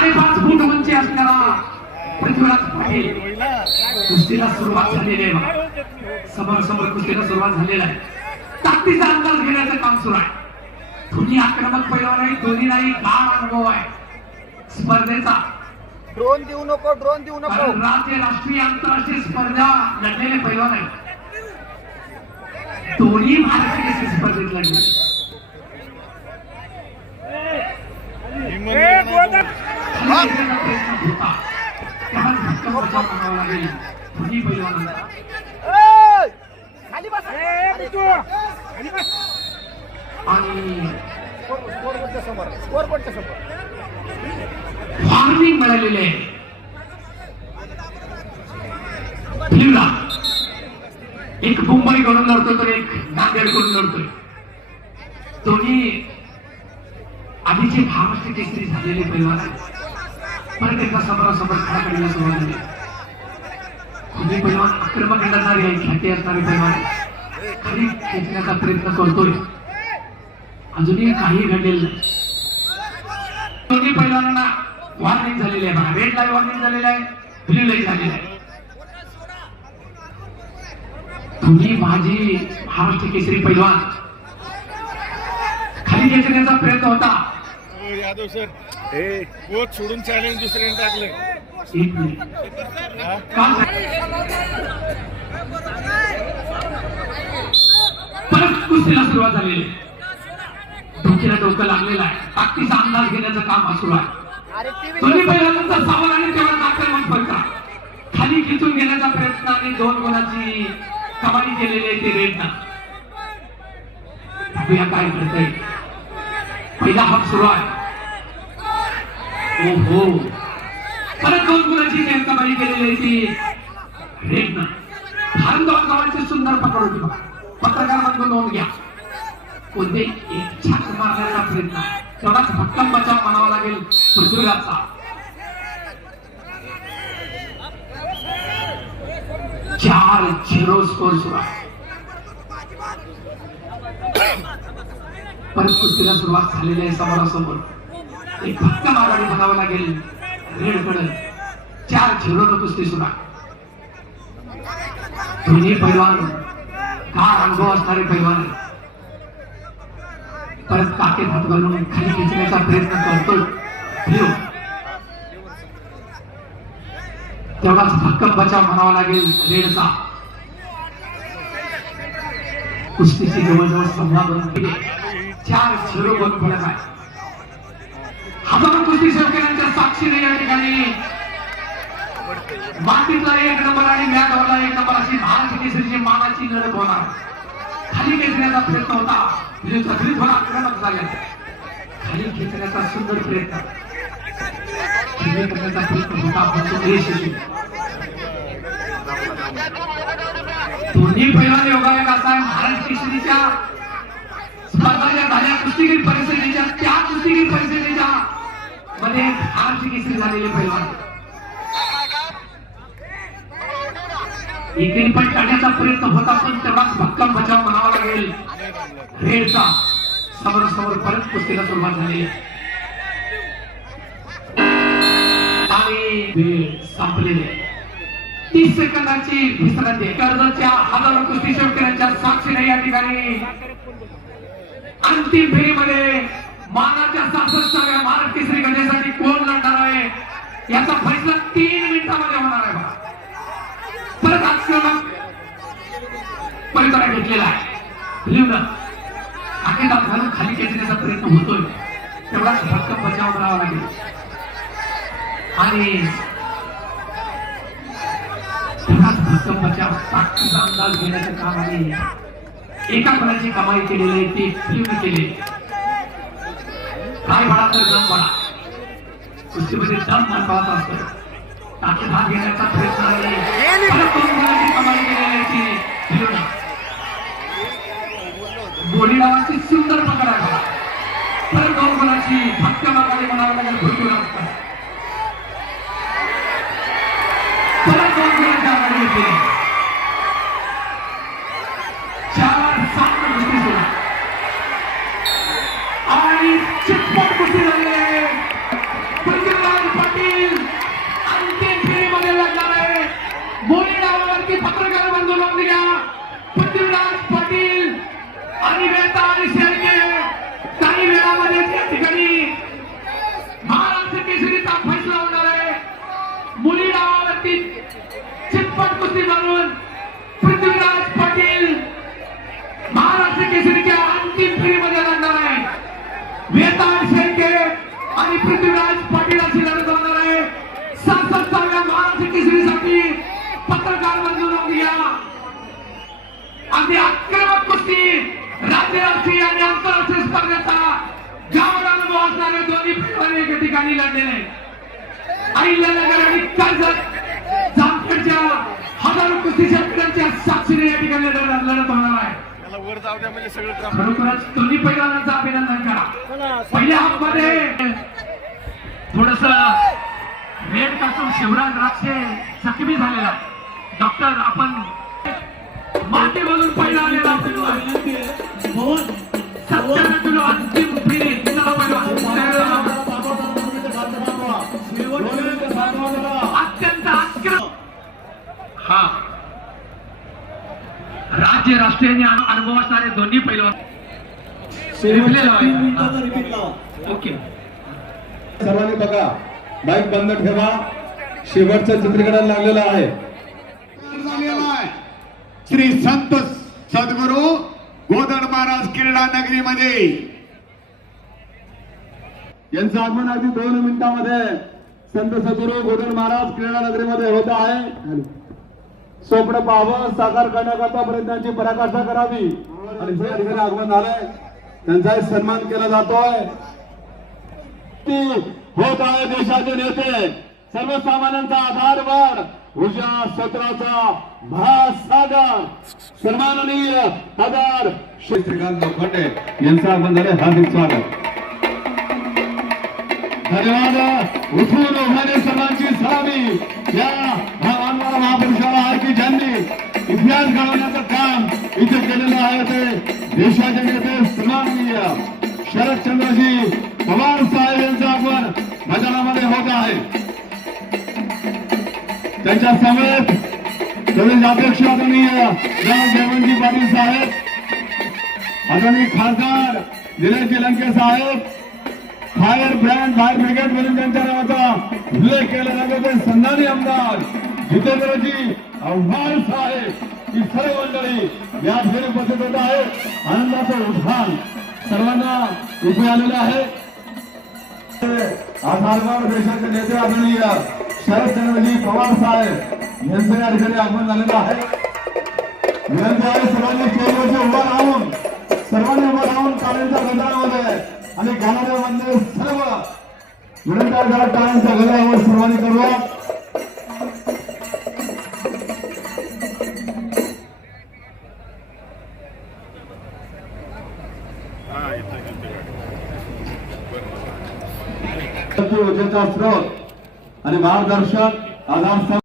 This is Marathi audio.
साडेपाच फूट उंची असणारा पृथ्वीराज पाटील. कुस्तीला सुरुवात झालेली आहे बघा. समोर समोर कुस्तीला सुरुवात झालेला आहे. ताकदीचा अंदाज घेण्याचं काम सुरू आहे. दोन्ही आक्रमक पैलवान आहे दोन्ही नाही गाढ अनुभव आहे. स्पर्धेचा. ड्रोन देऊ नको ड्रोन देऊ नको. राज्य राष्ट्रीय आंतरराष्ट्रीय स्पर्धा लढलेले पैलवान आहेत. दोन्ही केसरी स्पर्धेत लढले. आणि एक मुंबई करून लढतोय तर एक नांदेड करून लढतोय. दोन्ही आधीचे महाराष्ट्र केसरी झालेले परिवार एकदा समोरासमोर खडा काढायला सुरुवात झाली. दोन्ही पैलवान आक्रमक लढणारे आहे ख्याती असणारे पैलवान आहेत. खाली खेचण्याचा प्रयत्न करतोय. अजूनही काही घडलेलं नाही. दोन्ही पैलवानांना वॉर्निंग झालेली आहे बघा. रेड लाईव्ह वॉर्निंग झालेलं आहे ब्ल्यू लाईव्ह झालेलं आहे. तुम्ही माझी महाराष्ट्र केसरी पैलवान खाली खेचण्याचा प्रयत्न होता. हो, यादव सर. कोच सोडून चॅलेंज दुसऱ्याने टाकलं हा? परत कुस्तीला सुरुवात झालेली आहे डोक्याला डोकं लागलेलं आहे. ताकदीचा अंदाज घेण्याचं काम सुरू आहे. दोन्ही पहिल्यांदा सावध आणि तेवढा आक्रमण फरका. खाली खेचून घेण्याचा प्रयत्न आणि दोन गुणाची कमानी केलेली आहे ते रेडना. काय करतंय पहिला हाफ सुरू आहे. हो, हो परत दोन गुणाची खेळ कमानी केलेली आहे ती. रेडना भारंदवाड गावाची सुंदर पकड होती पत्रकार म्हणून नोंद घ्या. कोणते? एक छाक मारण्याचा प्रयत्न. तेवढाच भक्कम बचाव म्हणावा लागेल पृथ्वीराजचा. चार झिरो स्कोर सुरू आहे परत कुस्तीला सुरुवात झालेली आहे समोरासमोर. एक भक्कम आघाडी म्हणावं लागेल रेडकडे चार झिरो न कुस्ती सुना दोन्ही पैलवान का अनुभव असणारे पैलवान परत काकेत हात घालून खाली खेचण्याचा प्रयत्न करतोय. भियो. तेवढाच भक्कम बचाव म्हणावा लागेल रेडचा. कुस्तीची जवळजवळ संभावना चार झिरो बंद पडत आहे. हजारो कुस्ती साक्षीने या ठिकाणी मातीतला एक नंबर आणि मॅटवरला एक नंबर अशी भारत केसरीची मानाची लढत होणार. खाली खेचण्याचा प्रयत्न होता. म्हणजे सगळी थोडा आक्रमक झाले. खाली खेचण्याचा सुंदर प्रयत्न. खाली करण्याचा प्रयत्न होता पण तो यशस्वी दोन्ही पहिला योगायोग असा आहे महाराष्ट्र केसरीच्या स्पर्धा ज्या झाल्या कुस्तीगीर परिषदेच्या त्या कुस्तीगीर परिषदेच्या मध्ये आमची किस्ती झालेली पैलवान. एकेरी पण काढण्याचा प्रयत्न होता पण तेवढाच भक्कम बचाव म्हणावा लागेल. रेडचा समोर समोर परत कुस्तीला सुरुवात झाली. आहे. आणि वेळ संपलेली. तीस सेकंदाची विश्रांती. कर्जच्या हजारो कुस्ती शेवकऱ्यांच्या साक्षीने या ठिकाणी अंतिम फेरीमध्ये मानाच्या सहासष्टाव्या भारत तिसरी गदेसाठी कोण लढणार आहे? याचा फैसला तीन मिनिटामध्ये होणार आहे परत आक्रमक परिसरा घेतलेला आहे. लिहून घालून खाली खेचण्याचा प्रयत्न होतोय. तेवढाच फक्त बचाव करावा लागेल. आणि तेवढाच भक्कम बचाव ताकदीचा अंदाज घेण्याचं काम आहे. एका गुणाची कमाई केलेली आहे ती फिल्म केली काय म्हणा तर दम म्हणा कुस्तीमध्ये दम महत्त्वाचा असतो. ताकद हात घेण्याचा प्रयत्न कमाई गोली नावाची सुंदर पकड आहे. बघा. परत दोन गुणाची भक्कम आघाडी म्हणावं लागेल भरपूर असतात परत दोन गुणाची आघाडी घेतली? नोंद घ्या पृथ्वीराज पाटील आणि वेताळ शेळके काही वेळामध्ये त्या ठिकाणी महाराष्ट्र केसरीचा फैसला होणार आहे. मुली डावावरती चितपट कुस्ती मारून पृथ्वीराज पाटील महाराष्ट्र केसरीच्या अंतिम फेरीमध्ये लागणार आहे. वेताळ शेळके आणि पृथ्वीराज अगदी आक्रमक कुस्ती राज्य राष्ट्रीय आणि आंतरराष्ट्रीय स्पर्धेचा गावड अनुभव असणारे दोन्ही पैलवान एका ठिकाणी लढलेले अहिल्यानगर आणि कर्जत जामखेडच्या हजारो कुस्ती चॅम्पियनच्या साक्षीने या ठिकाणी लढत लढत होणार आहे. त्याला वर जाऊ द्या म्हणजे खरोखरच दोन्ही पैलवानांचं अभिनंदन करा. पहिल्या हाफमध्ये थोडस रेडपासून शिवराज राक्षे जखमी झालेला डॉक्टर आपण माती मधून पहिला आलेला पैलवान सत्याण्णव किलो अंतिम फेरी चला पैलवान अत्यंत आक्रम हा. राज्य राष्ट्रीय अनुभव असणारे दोन्ही पैलवान. ओके. सर्वांनी बघा बाईक बंद ठेवा. शेवटचं चित्रीकरण लागलेलं आहे. श्री संत सद्गुरू गोदड महाराज क्रीडा नगरीमध्ये. यांचं आगमन अगदी दोन मिनिटांमध्ये संत सद्गुरू गोधन महाराज क्रीडा नगरीमध्ये होत आहे. स्वप्न पाहावं साकार करण्याकरता प्रयत्नांची पराकाष्ठा करावी. आणि जे ठिकाणी आगमन झालंय त्यांचाही सन्मान केला जातोय. होत आहे देशाचे नेते. सर्वसामान्यांचा आधारवर ऊर्जा सत्राचा महासागर. सन्माननीय आधार श्रीकांत लोखंडे यांचं आपण झाले हार्दिक स्वागत. धन्यवाद. उठून उभारे सर्वांची सलामी. या महामानवाला महापुरुषाला आहे ज्यांनी इतिहास घडवण्याचं काम इथे केलेलं आहे ते देशाचे नेते सन्माननीय. शरदचंद्रजी पवार साहेब यांचं आगमन भजनामध्ये होत आहे. त्यांच्या समेत प्रदेश अध्यक्ष आदरणीय राम जयवंतजी पाटील साहेब आदरणीय खासदार निलेश लंके साहेब फायर ब्रँड फायर ब्रिगेड म्हणून त्यांच्या नावाचा उल्लेख केला जातो. ते संधानी आमदार जितेंद्रजी आव्हान साहेब ही सर्व मंडळी या ठिकाणी उपस्थित होत आहे आनंदाचं उद्घान सर्वांना इथे आलेलं आहे. आधारवर देशाचे नेते आदरणीय शरदचंद्रजी पवार साहेब यांचं या ठिकाणी आगमन झालेलं आहे. विनंती आहे सर्वांनी स्टेजवरती उभा राहून सर्वांनी उभा राहून टाळ्यांच्या गजरामध्ये आणि गाण्यामध्ये सर्व. विनंती आहे जरा टाळ्यांच्या गजरावर सर्वांनी करूया. ऊर्जेचा स्रोत. અને માર્ગદર્શક આધાર